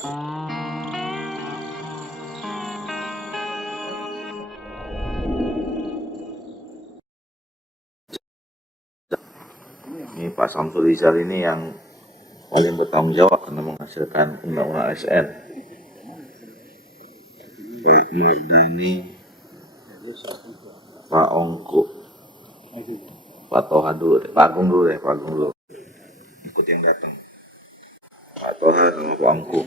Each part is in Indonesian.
Ini Pak Samsul Rizal ini yang paling bertanggung jawab karena menghasilkan undang-undang ASN. Pak Merda ini Pak Ongku, Pak Toha dulu, Pak Agung dulu, ikut yang datang. Pak Toha sama Pak Ongku.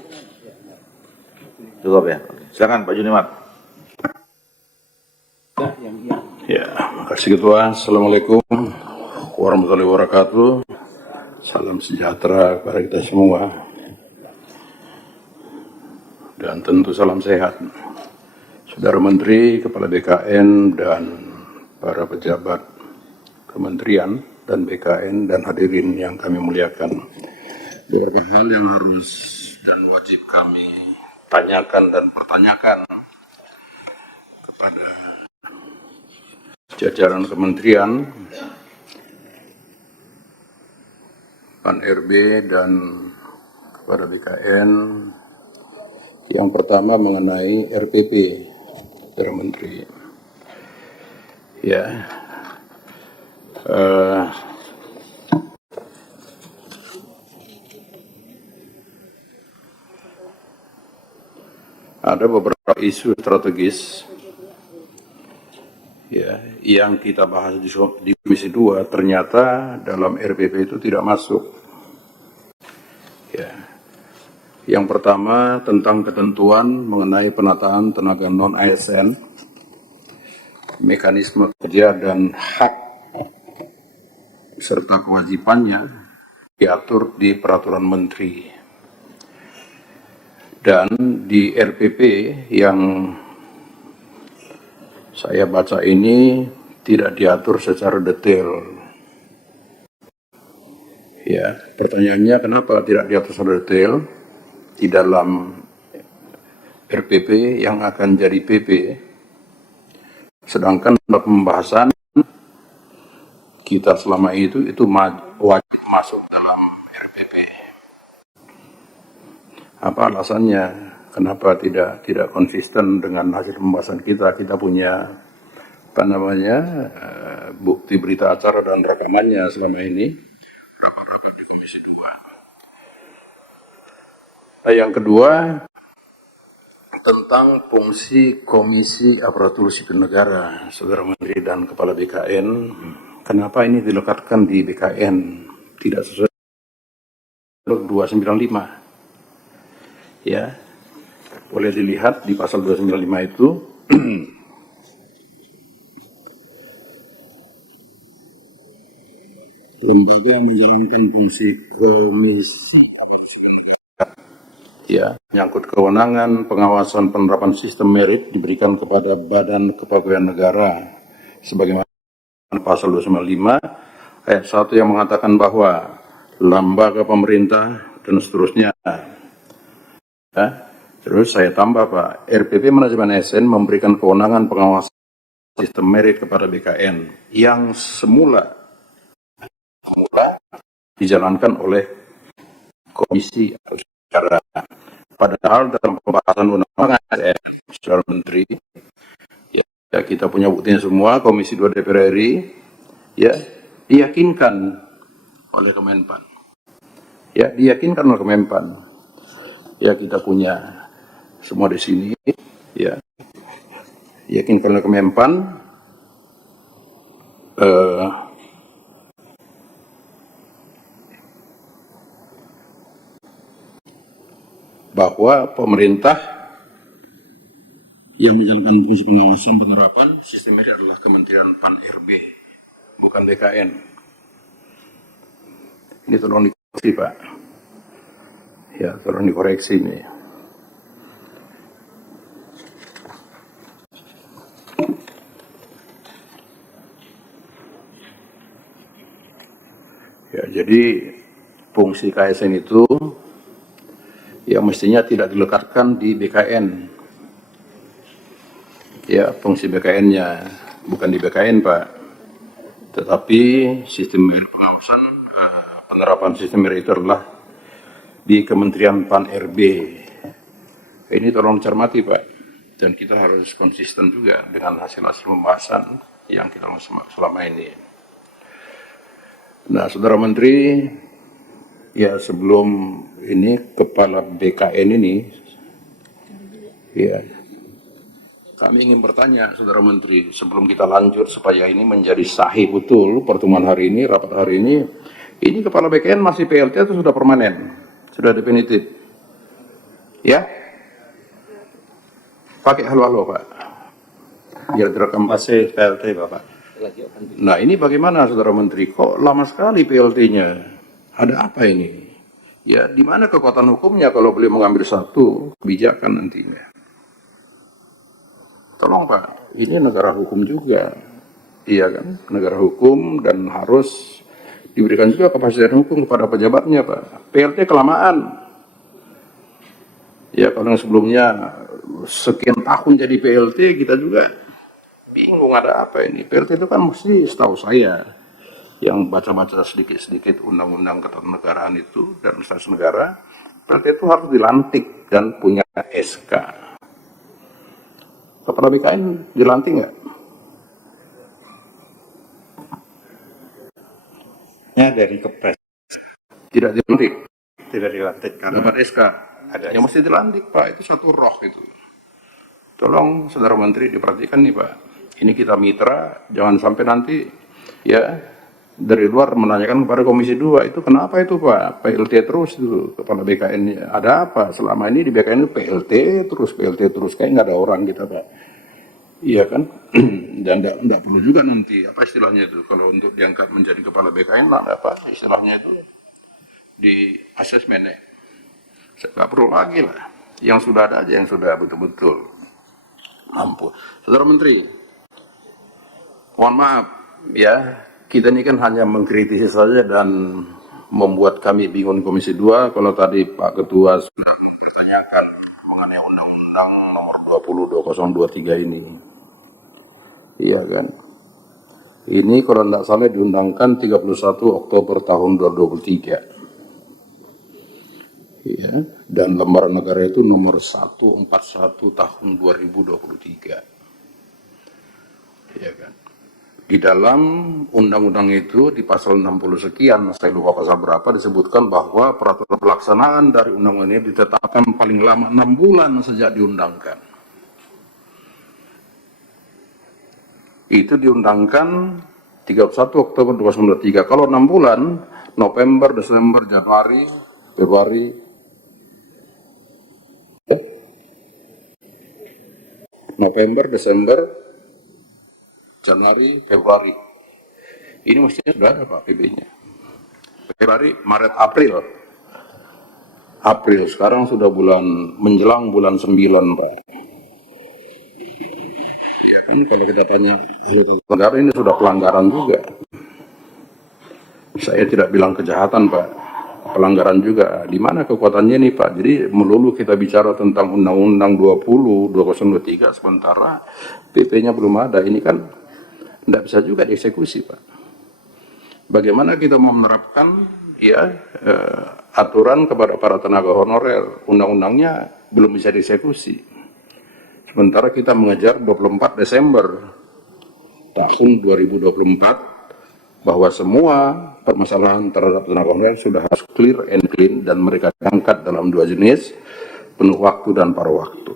Cukup ya? Silakan Pak Junimat. Ya, makasih Ketua. Assalamualaikum warahmatullahi wabarakatuh. Salam sejahtera kepada kita semua. Dan tentu salam sehat. Saudara Menteri, Kepala BKN, dan para pejabat Kementerian dan BKN dan hadirin yang kami muliakan. Beberapa hal yang harus dan wajib kami tanyakan dan pertanyakan kepada jajaran kementerian, Pan RB dan kepada BKN. Yang pertama mengenai RPP, Saudara Menteri. Ya, ada beberapa isu strategis ya yang kita bahas di Komisi 2 ternyata dalam RPP itu tidak masuk. Ya. Yang pertama tentang ketentuan mengenai penataan tenaga non-ASN, mekanisme kerja dan hak serta kewajibannya diatur di peraturan menteri. Dan di RPP yang saya baca ini tidak diatur secara detail. Ya, pertanyaannya kenapa tidak diatur secara detail di dalam RPP yang akan jadi PP, sedangkan dalam pembahasan kita selama itu wajib masuk dalam RPP. Apa alasannya? Kenapa tidak konsisten dengan hasil pembahasan kita? Kita punya bukti berita acara dan rekamannya selama ini rapat-rapat di Komisi 2. Yang kedua tentang fungsi Komisi Aparatur Sipil Negara, Saudara Menteri dan Kepala BKN. Kenapa ini dilekatkan di BKN? Tidak sesuai 295. Ya, boleh dilihat di pasal 295 itu lembaga menjalankan fungsi komisi ya menyangkut kewenangan pengawasan penerapan sistem merit diberikan kepada Badan Kepegawaian Negara sebagaimana pasal 295 ayat 1 yang mengatakan bahwa lembaga pemerintah dan seterusnya. Terus saya tambah Pak, RPP Manajemen ASN memberikan kewenangan pengawasan sistem merit kepada BKN yang semula dijalankan oleh Komisi Negara. Padahal dalam pembahasan undang-undang ASN, Saudara Menteri, ya kita punya buktinya semua, Komisi 2 DPR RI, ya diyakinkan oleh Kemenpan. Ya diyakinkan oleh Kemenpan. Ya kita punya semua di sini, ya diyakinkan oleh Kemenpan. Bahwa pemerintah yang menjalankan fungsi pengawasan penerapan sistem ini adalah Kementerian Pan RB, bukan BKN. Ini tolong dikoreksi Pak. Ya, tolong dikoreksi ini. Ya, jadi fungsi KSN itu ya mestinya tidak dilekatkan di BKN. Ya, fungsi BKN-nya bukan di BKN, Pak. Tetapi sistem pengawasan penerapan sistem itu adalah di Kementerian Pan RB. Ini tolong cermati Pak, dan kita harus konsisten juga dengan hasil-hasil pembahasan yang kita selama ini. Nah, Saudara Menteri, ya sebelum ini Kepala BKN ini, ya kami ingin bertanya Saudara Menteri, sebelum kita lanjut supaya ini menjadi sahih betul pertemuan hari ini, rapat hari ini Kepala BKN masih PLT atau sudah permanen? Sudah definitif? Ya? Pakai halo-halo Pak, biar direkam. Masih PLT Bapak. Nah ini bagaimana Saudara Menteri, kok lama sekali PLT-nya? Ada apa ini? Ya di mana kekuatan hukumnya kalau beliau mengambil satu kebijakan nantinya? Tolong Pak, ini negara hukum juga, iya kan? Negara hukum dan harus diberikan juga kepastian hukum kepada pejabatnya Pak. PLT kelamaan. Ya kalau yang sebelumnya sekian tahun jadi PLT, kita juga bingung ada apa ini. PLT itu kan mesti setahu saya, yang baca-baca sedikit-sedikit undang-undang ketatanegaraan itu dan instansi negara, PLT itu harus dilantik dan punya SK. Kepala BKN dilantik nggak? Ya dari Kepres. Tidak dilantik. Tidak dilantik karena Dapat SK. ada Yang mesti dilantik Pak, itu satu roh itu. Tolong Saudara Menteri diperhatikan nih Pak. Ini kita mitra, jangan sampai nanti ya dari luar menanyakan kepada Komisi 2 itu kenapa itu Pak PLT terus itu kepala BKN, ada apa selama ini di BKN itu PLT terus kayak nggak ada orang kita Pak, iya kan? Dan enggak perlu juga nanti apa istilahnya itu kalau untuk diangkat menjadi kepala BKN apa istilahnya itu di asesmen ya, nggak perlu lagi lah, yang sudah ada aja yang sudah betul-betul mampu. Saudara Menteri, mohon maaf ya, kita ini kan hanya mengkritisi saja dan membuat kami bingung Komisi 2 kalau tadi Pak Ketua sudah mempertanyakan mengenai Undang-Undang nomor 20/2023 ini. Iya kan? Ini kalau tidak salah diundangkan 31 Oktober tahun 2023. Ya, dan lembaran negara itu nomor 141 tahun 2023. Ya kan? Di dalam undang-undang itu di pasal 60 sekian, saya lupa pasal berapa, disebutkan bahwa peraturan pelaksanaan dari undang-undang ini ditetapkan paling lama 6 bulan sejak diundangkan. Itu diundangkan 31 Oktober 2023. Kalau 6 bulan, November, Desember, Januari, Februari, November, Desember, Januari, Februari. Ini mestinya sudah ada Pak PB-nya. Februari, Maret, April. April, sekarang sudah menjelang bulan 9 Pak. Kan kalau kita tanya negara ini sudah pelanggaran juga. Saya tidak bilang kejahatan Pak, pelanggaran juga. Di mana kekuatannya nih Pak? Jadi melulu kita bicara tentang Undang-Undang 20/2023 sementara PP-nya belum ada. Ini kan tidak bisa juga dieksekusi Pak. Bagaimana kita mau menerapkan ya aturan kepada para tenaga honorer, undang-undangnya belum bisa dieksekusi. Sementara kita mengejar 24 Desember tahun 2024 bahwa semua permasalahan terhadap tenaga honorer sudah harus clear and clean dan mereka diangkat dalam 2 jenis, penuh waktu dan paruh waktu.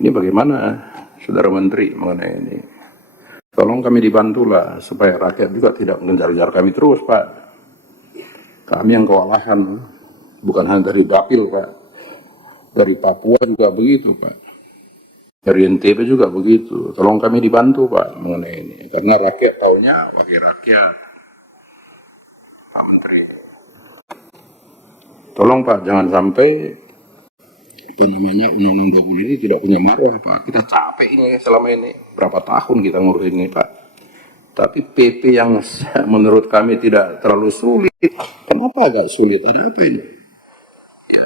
Ini bagaimana Saudara Menteri mengenai ini? Tolong kami dibantulah supaya rakyat juga tidak mengejar-kejar kami terus Pak. Kami yang kewalahan, bukan hanya dari Dapil Pak, dari Papua juga begitu Pak, dari NTB juga begitu. Tolong kami dibantu Pak mengenai ini, karena rakyat taunya wakil rakyat. Pak Menteri, tolong Pak jangan sampai Undang-Undang 20 ini tidak punya marwah Pak. Kita capek ini selama ini, berapa tahun kita ngurusin ini Pak. Tapi PP yang menurut kami tidak terlalu sulit, kenapa agak sulit? Ada apa ini? Ya.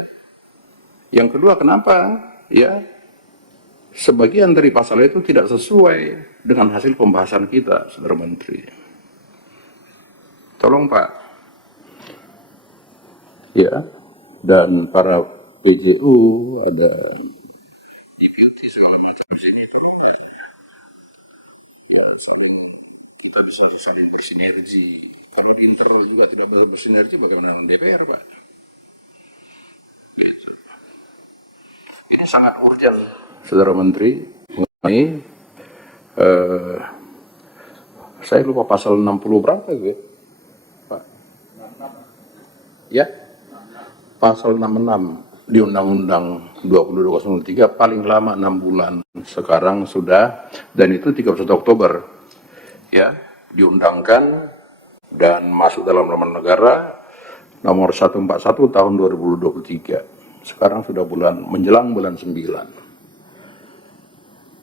Yang kedua, kenapa ya sebagian dari pasal itu tidak sesuai dengan hasil pembahasan kita, Saudara Menteri. Tolong Pak, ya, dan para PJU, ada IPT segala macam di sini. Kita bisa saling bersinergi. Kalau di internal juga tidak bisa bersinergi, bagaimana dengan DPR, Pak? Ini sangat urgent, Saudara Menteri, mengenai saya lupa pasal 60 berapa itu, Pak? Ya, pasal 66 di Undang-Undang 2003 paling lama 6 bulan. Sekarang sudah, dan itu 31 Oktober ya, diundangkan dan masuk dalam Lembaga Negara nomor 141 tahun 2023. Sekarang sudah menjelang bulan 9.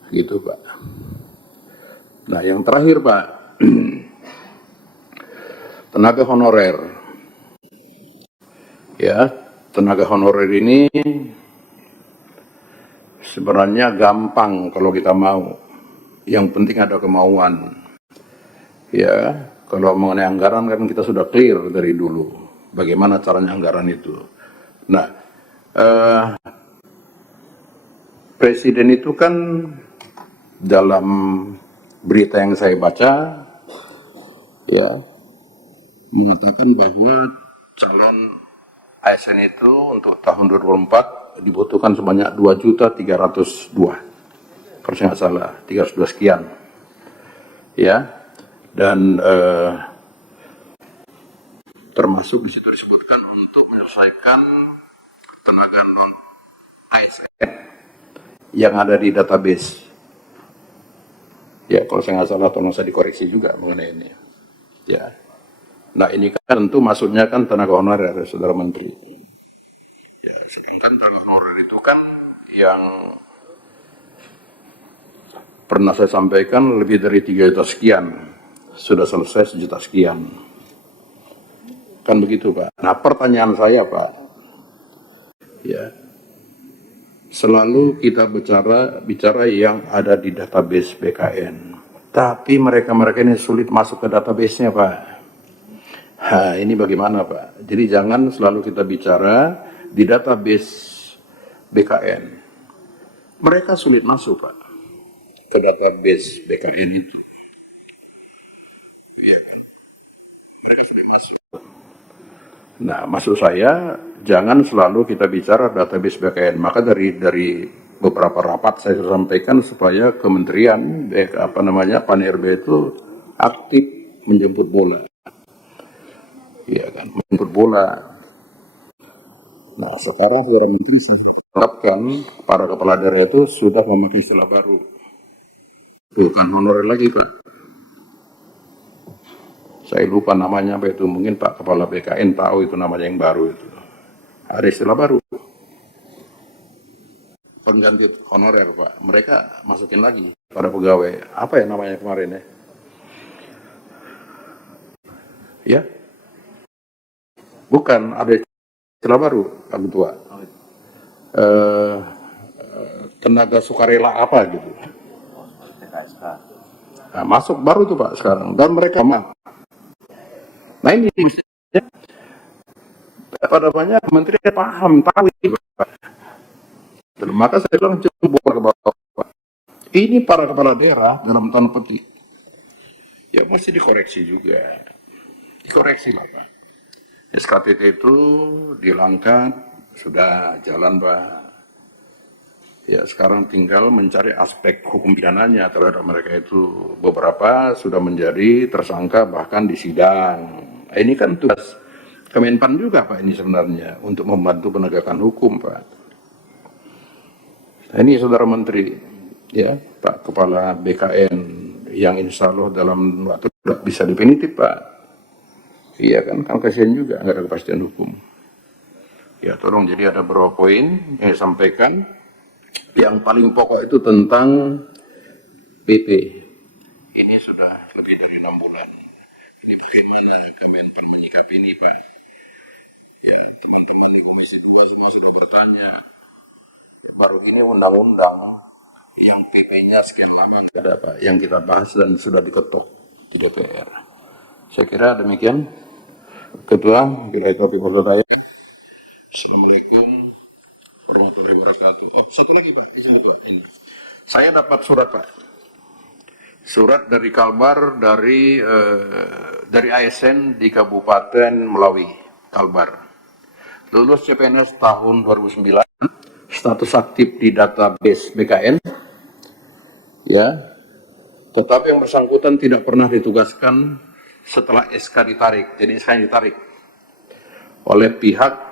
Gitu, Pak. Nah, yang terakhir, Pak, tenaga honorer. Ya, tenaga honorer ini sebenarnya gampang kalau kita mau. Yang penting ada kemauan. Ya, kalau mengenai anggaran kan kita sudah clear dari dulu. Bagaimana caranya anggaran itu. Nah, Presiden itu kan dalam berita yang saya baca, ya, mengatakan bahwa calon ASN itu untuk tahun 2024 dibutuhkan sebanyak 2.302, kalau saya nggak salah, 302 sekian. Ya, dan termasuk di situ disebutkan untuk menyelesaikan tenaga non ASN yang ada di database. Ya, kalau saya nggak salah, tolong saya dikoreksi juga mengenai ini. Ya, nah ini kan tentu maksudnya kan tenaga honorer, Saudara Menteri. Ya, sedangkan tenaga honorer itu kan yang pernah saya sampaikan lebih dari 3 juta sekian, sudah selesai 1 juta sekian. Kan begitu, Pak. Nah, pertanyaan saya, Pak, ya, selalu kita bicara yang ada di database BKN. Tapi mereka ini sulit masuk ke database-nya, Pak. Nah, ini bagaimana, Pak? Jadi jangan selalu kita bicara di database BKN. Mereka sulit masuk, Pak, ke database BKN itu. Ya, mereka sulit masuk. Nah, maksud saya jangan selalu kita bicara database BKN. Maka dari beberapa rapat saya sampaikan supaya kementerian PAN RB itu aktif menjemput bola. Iya kan, menjemput bola. Nah, sekarang Saudara Menteri harapkan para kepala daerah itu sudah memakai istilah baru. Bukan honorer lagi, Pak. Saya lupa namanya apa itu, mungkin Pak Kepala BKN tahu itu namanya yang baru itu. Ada istilah baru. Pengganti honorer, Pak. Mereka masukin lagi pada pegawai. Apa ya namanya kemarin ya? Ya? Bukan, ada istilah baru, Pak Ketua. Tenaga sukarela apa gitu. Nah, masuk baru tuh, Pak, sekarang. Dan mereka nah ini pada banyak menteri paham, tahu ini, Pak. Maka saya bilang coba ke bawah, Pak. Ini para kepala daerah dalam tanda petik. Ya mesti dikoreksi juga. Dikoreksi lah, Pak. SKTT itu dihilangkan, sudah jalan, Pak. Ya sekarang tinggal mencari aspek hukum pidananya terhadap mereka itu. Beberapa sudah menjadi tersangka bahkan di sidang. Ini kan tugas Kemenpan juga, Pak, ini sebenarnya untuk membantu penegakan hukum, Pak. Nah, ini Saudara Menteri, ya, Pak Kepala BKN yang insya Allah dalam waktu bisa definitif, Pak. Iya kan kasihan juga nggak ada kepastian hukum. Ya tolong, jadi ada beberapa poin yang disampaikan. Yang paling pokok itu tentang PP. Ini sudah lebih dari 6 bulan. Ini bagaimana Kemenpan menyikapi ini, Pak? Ya, teman-teman di Komisi 2 semua sudah bertanya. Baru ini undang-undang yang PP-nya sekian lama nggak ada, Pak. Yang kita bahas dan sudah diketok di DPR. Saya kira demikian. Ketua, kira-kira saya. Assalamualaikum warahmatullahi wabarakatuh. Oh, satu lagi Pak, izin Pak. Ini. Saya dapat surat Pak. Surat dari Kalbar dari ASN di Kabupaten Melawi, Kalbar. Lulus CPNS tahun 2009, status aktif di database BKN. Ya. Tetapi yang bersangkutan tidak pernah ditugaskan setelah SK ditarik. Jadi SK ditarik oleh pihak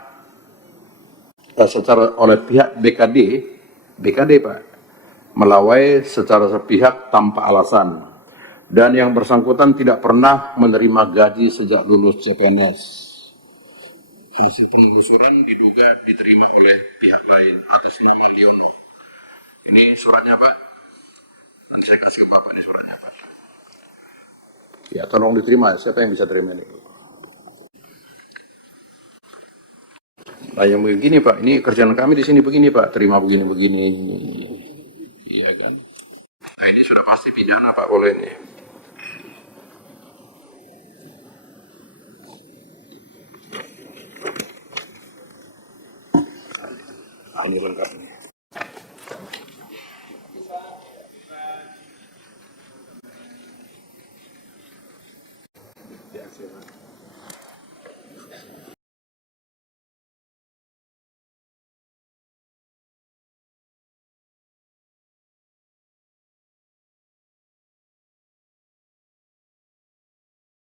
oleh pihak BKD Pak, melawai secara sepihak tanpa alasan, dan yang bersangkutan tidak pernah menerima gaji sejak lulus CPNS. Hasil penelusuran diduga diterima oleh pihak lain atas nama Liono. Ini suratnya Pak, dan saya kasih ke Bapak ini suratnya Pak. Ya tolong diterima, siapa yang bisa terima ini? Nah yang begini Pak, ini kerjaan kami di sini begini Pak, terima begini-begini. Iya kan. Nah, ini sudah pasti pidana Pak, boleh nih. Nah, ini lengkap nih. Ya, silakan.